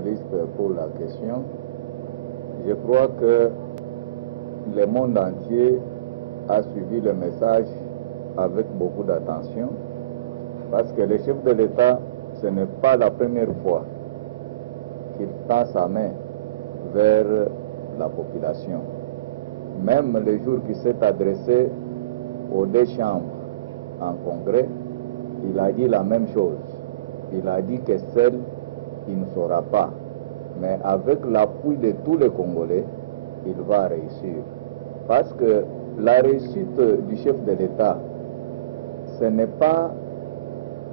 journaliste pour la question. Je crois que le monde entier a suivi le message avec beaucoup d'attention parce que le chef de l'État, ce n'est pas la première fois qu'il tend sa main vers la population. Même le jour qu'il s'est adressé aux deux chambres en congrès, il a dit la même chose. Il a dit que seul, il ne saura pas. Mais avec l'appui de tous les Congolais, il va réussir. Parce que la réussite du chef de l'État, ce n'est pas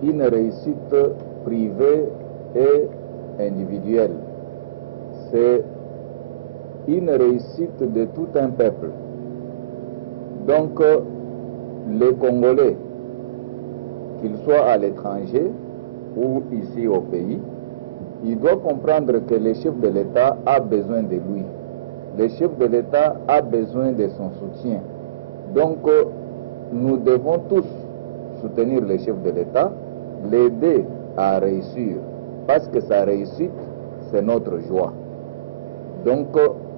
une réussite privée et individuelle. C'est une réussite de tout un peuple. Donc, les Congolais, qu'ils soient à l'étranger ou ici au pays, ils doivent comprendre que le chef de l'État a besoin de lui. Le chef de l'État a besoin de son soutien. Donc, nous devons tous soutenir le chef de l'État, l'aider à réussir, parce que sa réussite, c'est notre joie. Donc,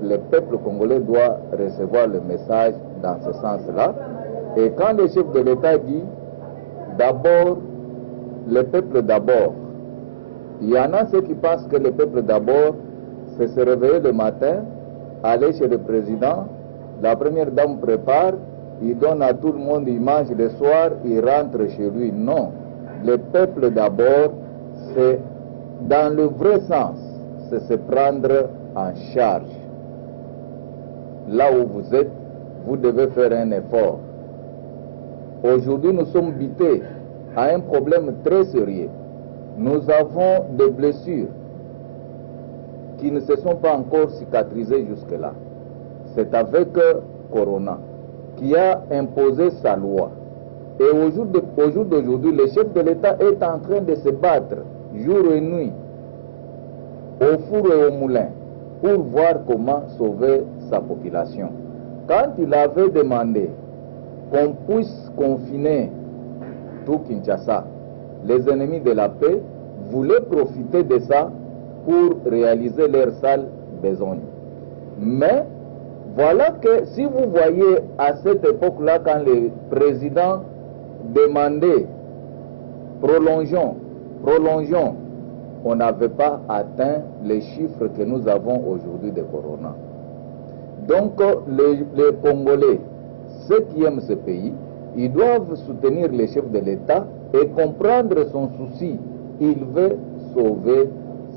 le peuple congolais doit recevoir le message dans ce sens-là. Et quand le chef de l'État dit d'abord, le peuple d'abord, il y en a ceux qui pensent que le peuple d'abord, c'est se réveiller le matin, aller chez le président, la première dame prépare, il donne à tout le monde, il mange le soir, il rentre chez lui. Non, le peuple d'abord, c'est dans le vrai sens, c'est se prendre en charge. Là où vous êtes, vous devez faire un effort. Aujourd'hui, nous sommes butés à un problème très sérieux. Nous avons des blessures qui ne se sont pas encore cicatrisées jusque-là. C'est avec Corona qui a imposé sa loi. Et au jour d'aujourd'hui, le chef de l'État est en train de se battre jour et nuit, au four et au moulin, pour voir comment sauver sa population. Quand il avait demandé qu'on puisse confiner tout Kinshasa, les ennemis de la paix voulaient profiter de ça pour réaliser leur sale besogne. Mais voilà que si vous voyez à cette époque-là, quand le président demandait prolongeons, on n'avait pas atteint les chiffres que nous avons aujourd'hui de Corona. Donc les Congolais, ceux qui aiment ce pays, ils doivent soutenir les chefs de l'État et comprendre son souci. Il veut sauver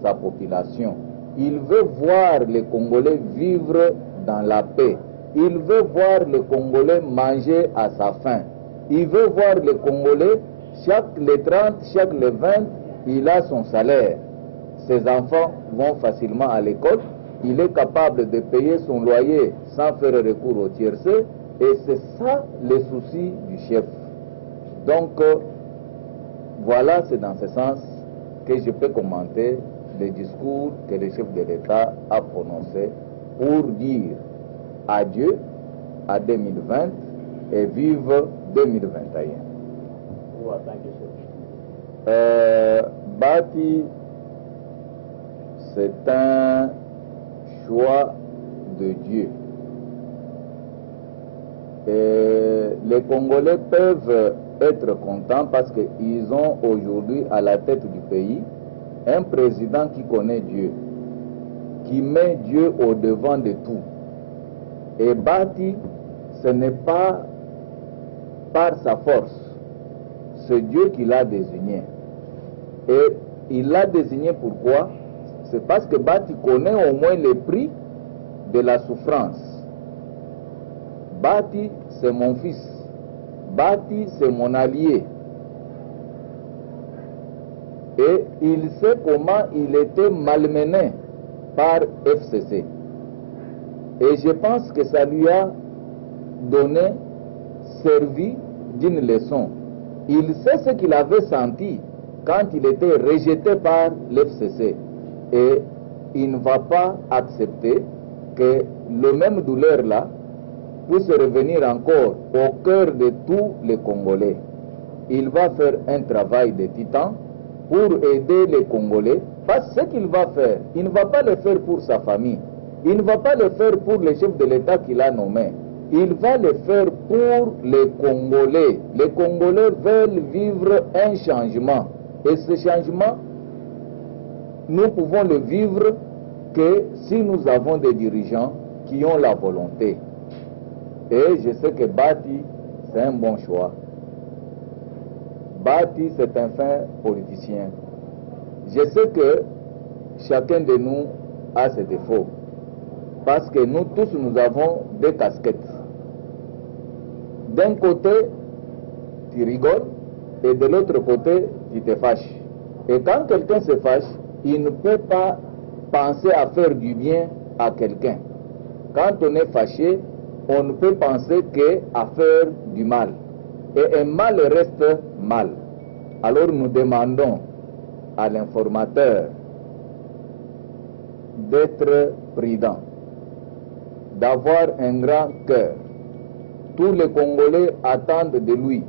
sa population. Il veut voir les Congolais vivre dans la paix. Il veut voir les Congolais manger à sa faim. Il veut voir les Congolais, chaque les 30, chaque les 20, il a son salaire. Ses enfants vont facilement à l'école. Il est capable de payer son loyer sans faire recours au tiercé. Et c'est ça le souci du chef. Donc, voilà, c'est dans ce sens que je peux commenter le discours que le chef de l'État a prononcé pour dire adieu à 2020 et vive 2021. Bati, c'est un choix de Dieu. Et les Congolais peuvent être contents parce qu'ils ont aujourd'hui à la tête du pays un président qui connaît Dieu, qui met Dieu au devant de tout. Et Bati, ce n'est pas par sa force, c'est Dieu qui l'a désigné. Et il l'a désigné pourquoi? C'est parce que Bati connaît au moins le prix de la souffrance. Bati, c'est mon fils. Bati, c'est mon allié. Et il sait comment il était malmené par FCC. Et je pense que ça lui a servi d'une leçon. Il sait ce qu'il avait senti quand il était rejeté par l'FCC. Et il ne va pas accepter que le même douleur-là puisse revenir encore au cœur de tous les Congolais. Il va faire un travail de titan pour aider les Congolais, parce que ce qu'il va faire, il ne va pas le faire pour sa famille, il ne va pas le faire pour le chef de l'État qu'il a nommé, il va le faire pour les Congolais. Les Congolais veulent vivre un changement, et ce changement, nous pouvons le vivre que si nous avons des dirigeants qui ont la volonté. Et je sais que Bati, c'est un bon choix. Bati, c'est un fin politicien. Je sais que chacun de nous a ses défauts. Parce que nous tous, nous avons des casquettes. D'un côté, tu rigoles, et de l'autre côté, tu te fâches. Et quand quelqu'un se fâche, il ne peut pas penser à faire du bien à quelqu'un. Quand on est fâché, on ne peut penser qu'à faire du mal. Et un mal reste mal. Alors nous demandons à l'informateur d'être prudent, d'avoir un grand cœur. Tous les Congolais attendent de lui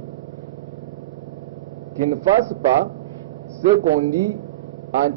qu'il ne fasse pas ce qu'on dit en